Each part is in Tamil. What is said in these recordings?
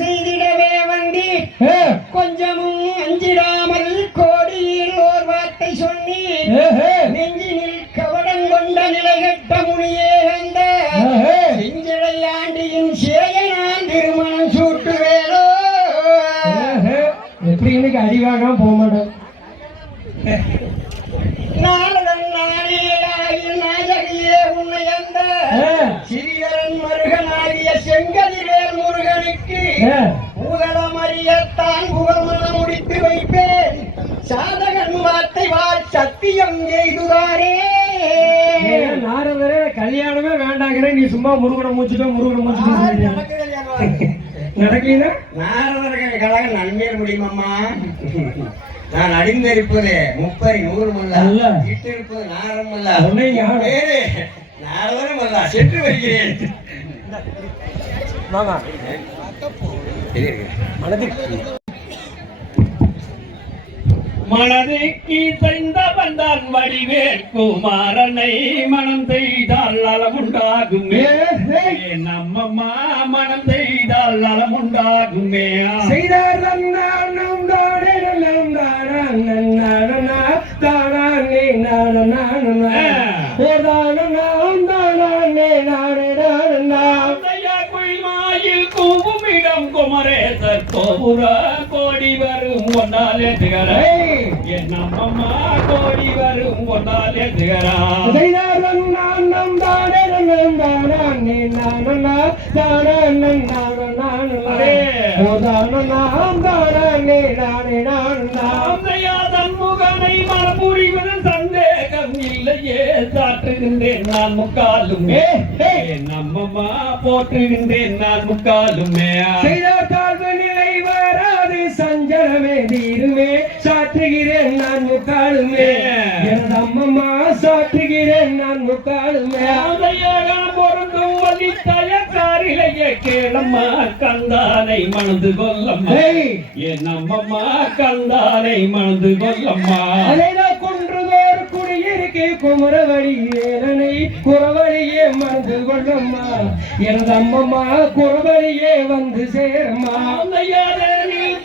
செய்திடவே வண்டி கொஞ்சமும் அஞ்சிடாமல் கோடியில் ஓர் வார்த்தை சொன்னீர். நெஞ்சினில் கவடம் கொண்ட நிலைகட்ட முனியே அந்த செஞ்சிடையாண்டியின் சேயனான் திருமணம் சூட்டுவேலோ. எப்படி இன்னைக்கு அடிவாகாம போக மாட்டோம். நாளதன் நானேயாகிய நாயகியே உன்னை அந்த சிறியரன் மருகனாகிய செங்கதிவேல் முருகனுக்கு பூதளம் அறியத்தான் புகழ்மணம் முடித்து வைப்பேன். சாதகன் வார்த்தை வாழ் சத்தியம் செய்துதாரே. நாரதரே கல்யாணமே வேண்டாங்கிறேன், நீ சும்மா முருகனை மூச்சுட்டு நடக்கல. நாரதர்கள் கழகம் நன்மையில் முடியுமாம்மா. நான் அடிந்திருப்பது முப்பரி நூறுமல்ல, இட்டிருப்பது நாரமல்ல, நாரதரும் அல்ல, சென்று வருகிறேன். மனதுக்கு செய்த வந்தான் வடிவேல் குமாரனை மனம் செய்தால் நலமுண்டாகுமே. நம்மம்மா மனம் செய்தால் நலமுண்டாகுமே. செய்தார் கூவுமிடம் குமரேசர் கோபுர கோடி வரும் ஒன்றாலே திகர. என் அம்மம்மா கோடி வரும் ஒன்றாலே திகரா. முகனை மனமுடிவதில் சந்தேகம் இல்லையே. சாற்றுகின்றேன் நான் முக்காலுமே, நம்மம்மா போற்றுகின்றேன் நான் முக்காலுமே. நிலை வராது சஞ்சலமே தீருமே. சாற்றுகிறேன் நான் முக்காலுமே, எனது அம்மம்மா சாற்றுகிறேன் நான் முக்காலுமே. பொருந்தும் வழி தயக்காரிலேயே கேளம்மா கந்தானை மணந்து கொல்லம்மா. என் அம்மம்மா கந்தானை மணந்து கொல்லம்மா. குன்றுதோர் குடியிருக்கை குமரவழி ஏனனை குறவழியே மணந்து கொள்ளம்மா. எனது அம்மம்மா குறவழியே வந்து சேரம்மா.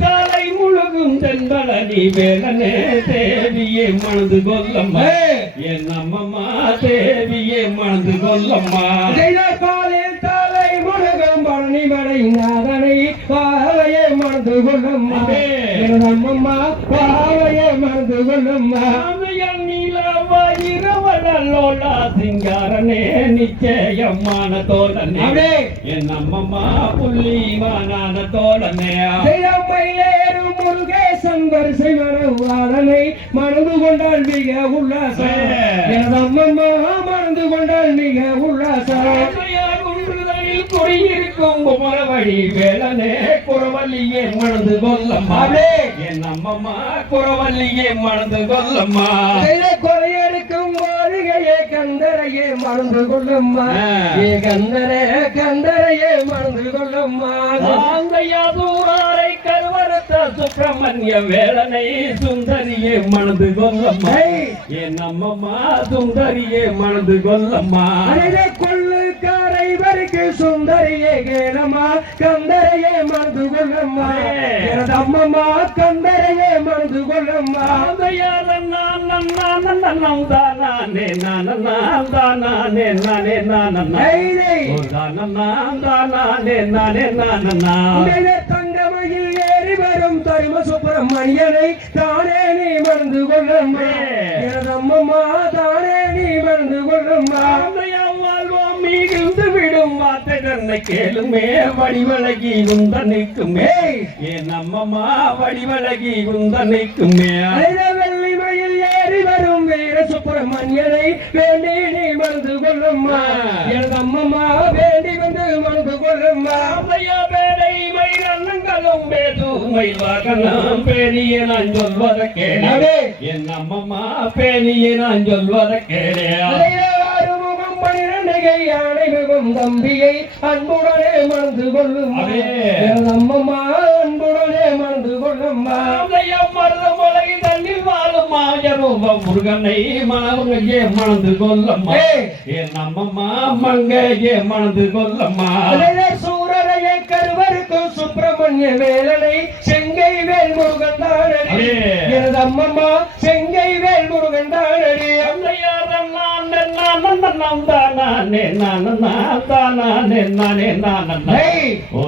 தலை முழுகும் தென்பழனி வேலனே தேவியே மணந்து கொல்லம்மா. என் அம்மம்மா தேவியே மணந்து கொல்லம்மா. காலில் தலை முழுகும் பழனி மலை நாதனை பாவையே மணந்து கொள்ளம்மா. எனது அம்மம்மா பாவையே மணந்து கொள்ளம்மா. இரவலோலா சிங்காரனே நிச்சயமான தோழனே. என் அம்மம்மா புள்ளிமானான தோழனே. மயிலேறும் முருகேசன் வரிசை மனவாளனை மணந்து கொண்டால் மிக உல்லாசம். எனது அம்மம்மா மணந்து கொண்டால் மிக உல்லாசம். குடியிருக்கும் குமரவழி வேலனே குறவல்லியே மணந்து கொல்லம்மா. என் அம்மம்மா குறவல்லியே மணந்து கொல்லம்மா. கொலையெடுக்கும் வாழ்கையே கந்தரையே மணந்து கொள்ளம்மா. ஏ கந்தரே கந்தரையே மணந்து கொள்ளம்மா. ஆந்தையாதூராரை கருவரத்த சுப்பிரமணிய வேலனை சுந்தரியே மணந்து கொல்லம்மா. என் அம்மம்மா சுந்தரியே மணந்து கொல்லம்மா. கொள்ளுக்காரை வரைக்கு சுந்தரியே கேளம்மா கந்தரையே மணந்து கொள்ளம்மா. எனது அம்மம்மா கந்தரையே மணந்து கொள்ளம்மா. தங்கமையில் ஏறி வரும் தரும சுப்பிரமணியனை தானே நீ மணந்து கொள்ளம்மா. எனது அம்மம்மா தானே நீ மணந்து கொள்ளம்மா. விடும் வார்த்தை தன்னை கேளுமே வடிவழகி உந்தனைக்குமே. என் அம்மம்மா வடிவழகி உந்தனைக்குமே. வெள்ளிமையில் ஏறி வரும் வீர சுப்பிரமணியனை வேண்டி நீ மணந்து கொள்ளம்மா. எனது அம்மம்மா வேண்டி வந்து மணந்து கொள்ளம்மா. பேரை மயிரண்ணங்களும் பேதுமை வாகனம் பெரிய நான் சொல்வத கேளே. என் அம்மம்மா பெரிய நான் சொல்வத கேளே. யானைமிகும் தம்பியை அன்புடனே மணந்து கொள்ளும். அம்மம்மா அன்புடனே மணந்து கொள்ளும். மருதமலை தண்ணி வாழும் மாயரூப முருகனை மனவங்கையே மணந்து கொல்லம்மா என் அம்மம்மா மங்கையே மணந்து கொல்லம்மா சூரரையை கருவருக்கும் சுப்பிரமணிய வேலனை செங்கை வேல் முருகன் தானடி எனது அம்மம்மா செங்கை வேல் முருகன் தானடி ஓ